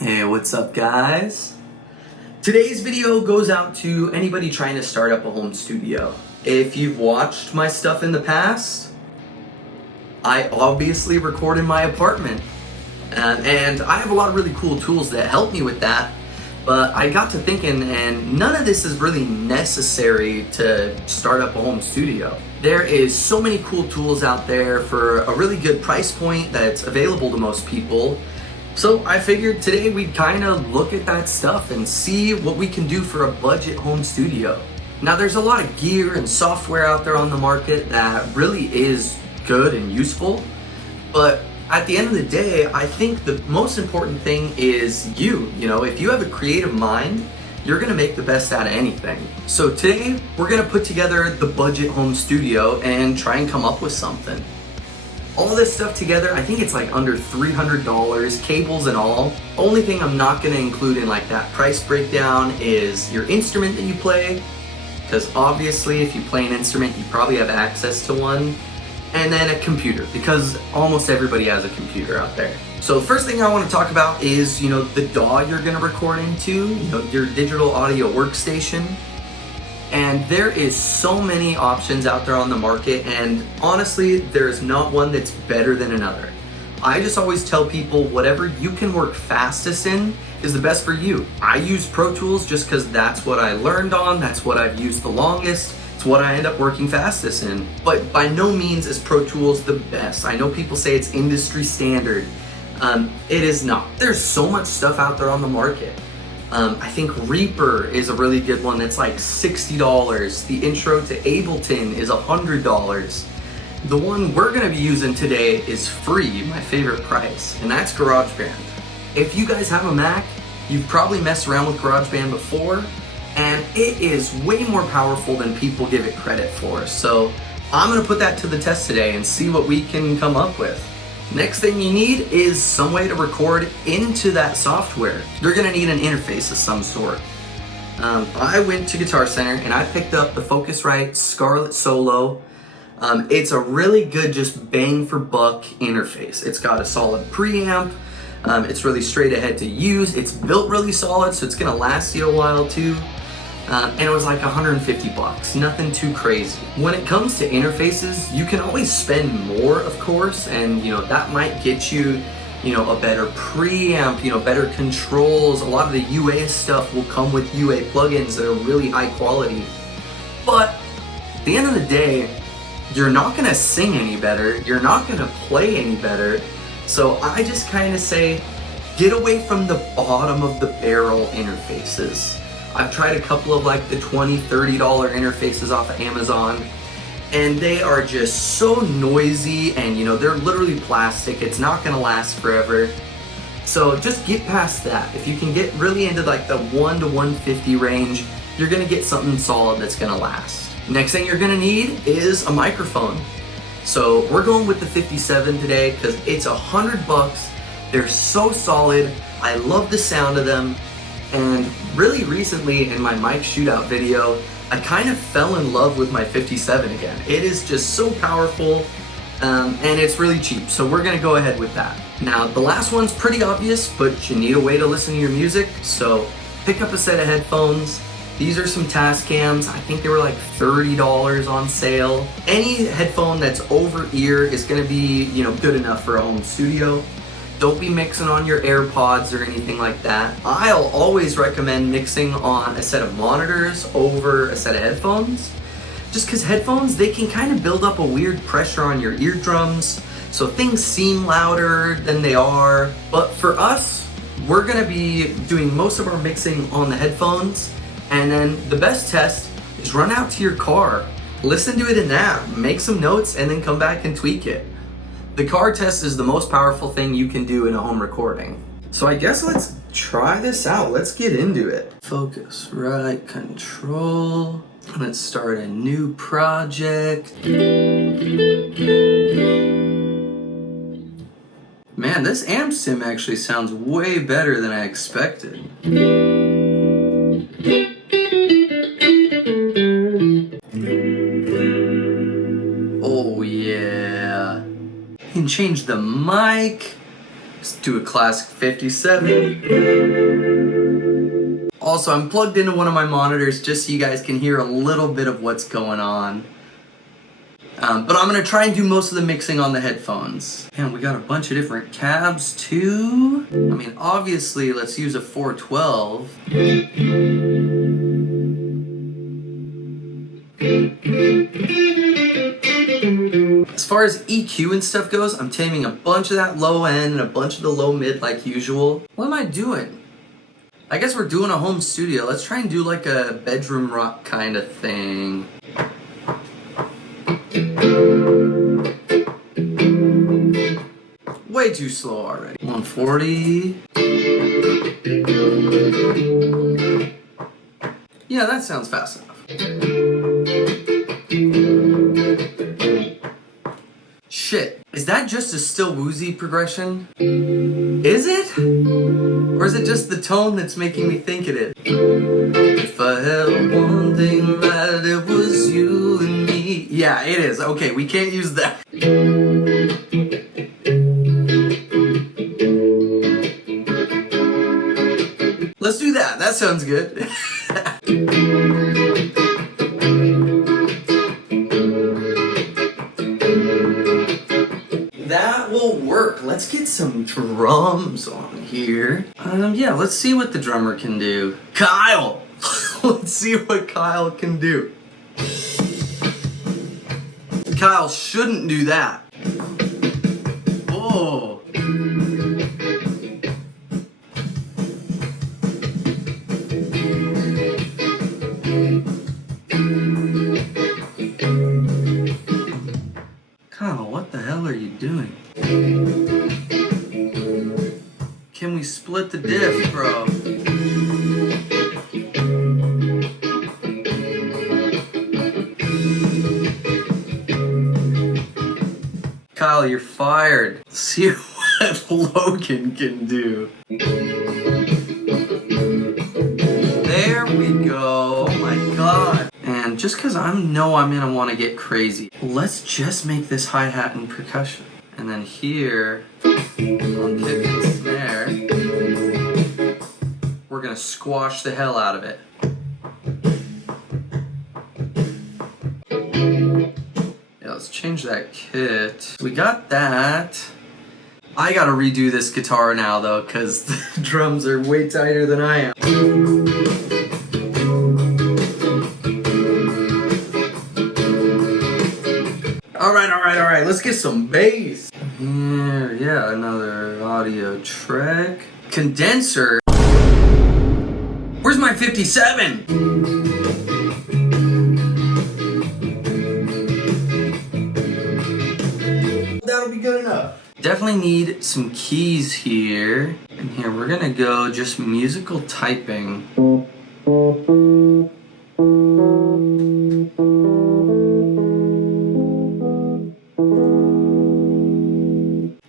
Hey, what's up guys? Today's video goes out to anybody trying to start up a home studio. If you've watched my stuff in the past, I obviously record in my apartment. And I have a lot of really cool tools that help me with that. But I got to thinking, and none of this is really necessary to start up a home studio. There is so many cool tools out there for a really good price point that's available to most people. So I figured today we'd kind of look at that stuff and see what we can do for a budget home studio. Now there's a lot of gear and software out there on the market that really is good and useful, but at the end of the day, I think the most important thing is you. You know, if you have a creative mind, you're gonna make the best out of anything. So today, we're gonna put together the budget home studio and try and come up with something. All this stuff together, I think it's like under $300, cables and all. Only thing I'm not gonna include in like that price breakdown is your instrument that you play, because obviously if you play an instrument, you probably have access to one. And then a computer, because almost everybody has a computer out there. So the first thing I want to talk about is, the DAW you're going to record into, your digital audio workstation. And there is so many options out there on the market, and honestly, there's not one that's better than another. I just always tell people whatever you can work fastest in is the best for you. I use Pro Tools just because that's what I learned on, that's what I've used the longest. What I end up working fastest in. But by no means is Pro Tools the best. I know people say it's industry standard. It is not. There's so much stuff out there on the market. I think Reaper is a really good one that's like $60. The intro to Ableton is $100. The one we're gonna be using today is free, my favorite price, and that's GarageBand. If you guys have a Mac, you've probably messed around with GarageBand before, and it is way more powerful than people give it credit for. So I'm gonna put that to the test today and see what we can come up with. Next thing you need is some way to record into that software. You're gonna need an interface of some sort. I went to Guitar Center and I picked up the Focusrite Scarlett Solo. It's a really good just bang for buck interface. It's got a solid preamp. It's really straight ahead to use. It's built really solid, so it's gonna last you a while too. And it was like 150 bucks, nothing too crazy. When it comes to interfaces, you can always spend more, of course, and that might get you, a better preamp, better controls. A lot of the UA stuff will come with UA plugins that are really high quality. But at the end of the day, you're not gonna sing any better, you're not gonna play any better. So I just kind of say, get away from the bottom of the barrel interfaces. I've tried a couple of like the $20, $30 interfaces off of Amazon, and they are just so noisy, and they're literally plastic. It's not gonna last forever. So just get past that. If you can get really into like the 1 to 150 range, you're gonna get something solid that's gonna last. Next thing you're gonna need is a microphone. So we're going with the 57 today because it's $100. They're so solid. I love the sound of them. And really recently in my mic shootout video, I kind of fell in love with my 57 again. It is just so powerful, and it's really cheap. So we're gonna go ahead with that. Now the last one's pretty obvious, but you need a way to listen to your music. So pick up a set of headphones. These are some Tascams. I think they were like $30 on sale. Any headphone that's over ear is gonna be, good enough for a home studio. Don't be mixing on your AirPods or anything like that. I'll always recommend mixing on a set of monitors over a set of headphones. Just because headphones, they can kind of build up a weird pressure on your eardrums, so things seem louder than they are. But for us, we're gonna be doing most of our mixing on the headphones. And then the best test is run out to your car, listen to it in that, make some notes, and then come back and tweak it. The car test is the most powerful thing you can do in a home recording. So I guess let's try this out. Let's get into it. Focusrite control. Let's start a new project. Man, this amp sim actually sounds way better than I expected. Oh yeah. You can change the mic. Do a classic 57. Also, I'm plugged into one of my monitors just so you guys can hear a little bit of what's going on. But I'm going to try and do most of the mixing on the headphones. And we got a bunch of different cabs too. I mean, obviously, let's use a 412. As far as EQ and stuff goes, I'm taming a bunch of that low end and a bunch of the low mid like usual. What am I doing? I guess we're doing a home studio. Let's try and do like a bedroom rock kind of thing. Way too slow already. 140. Yeah, that sounds fast enough. Shit, is that just a still woozy progression? Is it? Or is it just the tone that's making me think it is? If I held one thing right, it was you and me. Yeah, it is. Okay, we can't use that. Let's do that. That sounds good. That will work. Let's get some drums on here. Yeah, let's see what the drummer can do. Kyle! Let's see what Kyle can do. Kyle shouldn't do that. Oh. Kyle, what the hell are you doing? Can we split the diff, bro? Kyle, you're fired. See what Logan can do. There we go. Oh my god. And just because I'm gonna want to get crazy, let's just make this hi-hat and percussion. And then here, on kick and snare, we're gonna squash the hell out of it. Yeah, let's change that kit. We got that. I gotta redo this guitar now though, because the drums are way tighter than I am. Alright, let's get some bass. Here, yeah, another audio track. Condenser? Where's my 57? That'll be good enough. Definitely need some keys here. And here, we're gonna go just musical typing.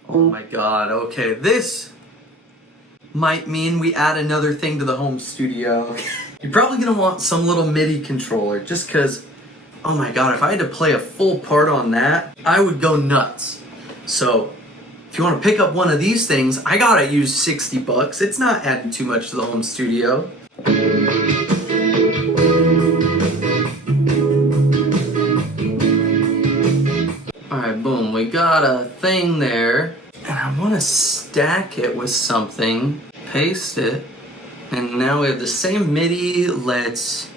Oh my god, okay, this might mean we add another thing to the home studio. You're probably gonna want some little MIDI controller, just cause, oh my god, if I had to play a full part on that, I would go nuts. So, if you wanna pick up one of these things, I gotta use 60 bucks. It's not adding too much to the home studio. Alright, boom, we got a thing there. And I want to stack it with something, paste it, and now we have the same MIDI. Let's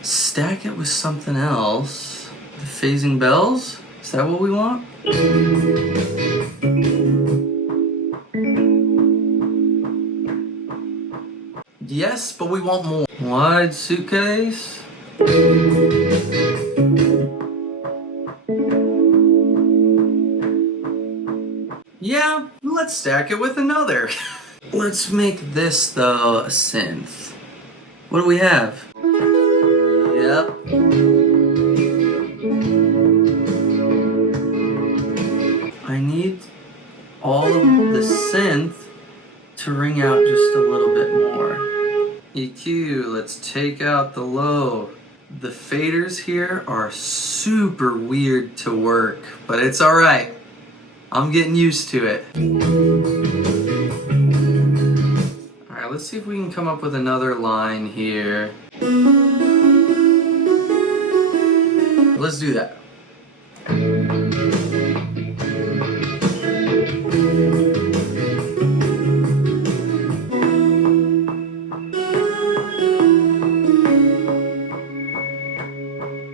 stack it with something else. The phasing bells? Is that what we want? Yes, but we want more. Wide suitcase. Yeah, let's stack it with another. Let's make this, though, a synth. What do we have? Yep. I need all of the synth to ring out just a little bit more. EQ, let's take out the low. The faders here are super weird to work, but it's alright. I'm getting used to it. Alright, let's see if we can come up with another line here. Let's do that.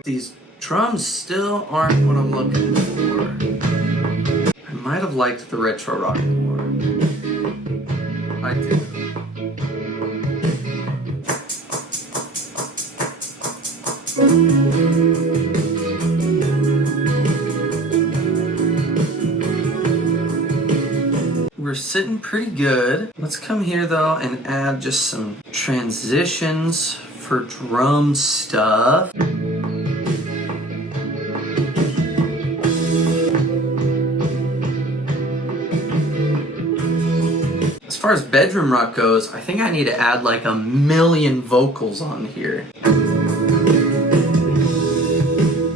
These drums still aren't what I'm looking for. I might have liked the retro rock more. I do. We're sitting pretty good. Let's come here though and add just some transitions for drum stuff. As far as bedroom rock goes, I think I need to add like 1,000,000 vocals on here.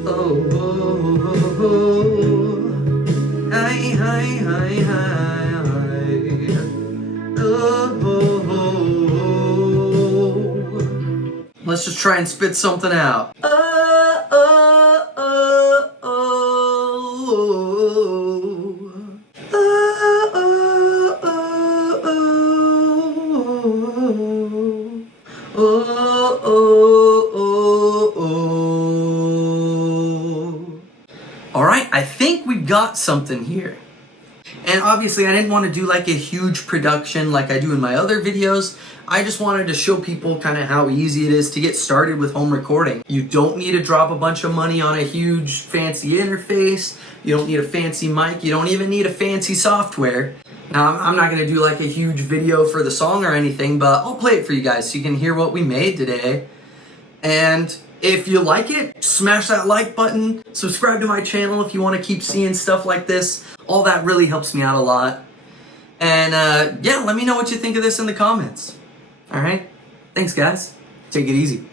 Oh, oh, oh, oh. Hi, hi, hi, hi. Oh, oh, oh. Let's just try and spit something out. Oh, oh, oh, oh. Oh, oh, oh, oh. Alright, I think we've got something here. And obviously I didn't want to do like a huge production like I do in my other videos. I just wanted to show people kind of how easy it is to get started with home recording. You don't need to drop a bunch of money on a huge fancy interface. You don't need a fancy mic. You don't even need a fancy software. Now, I'm not going to do like a huge video for the song or anything, but I'll play it for you guys so you can hear what we made today. And if you like it, smash that like button. Subscribe to my channel if you want to keep seeing stuff like this. All that really helps me out a lot. And yeah, let me know what you think of this in the comments. All right? Thanks, guys. Take it easy.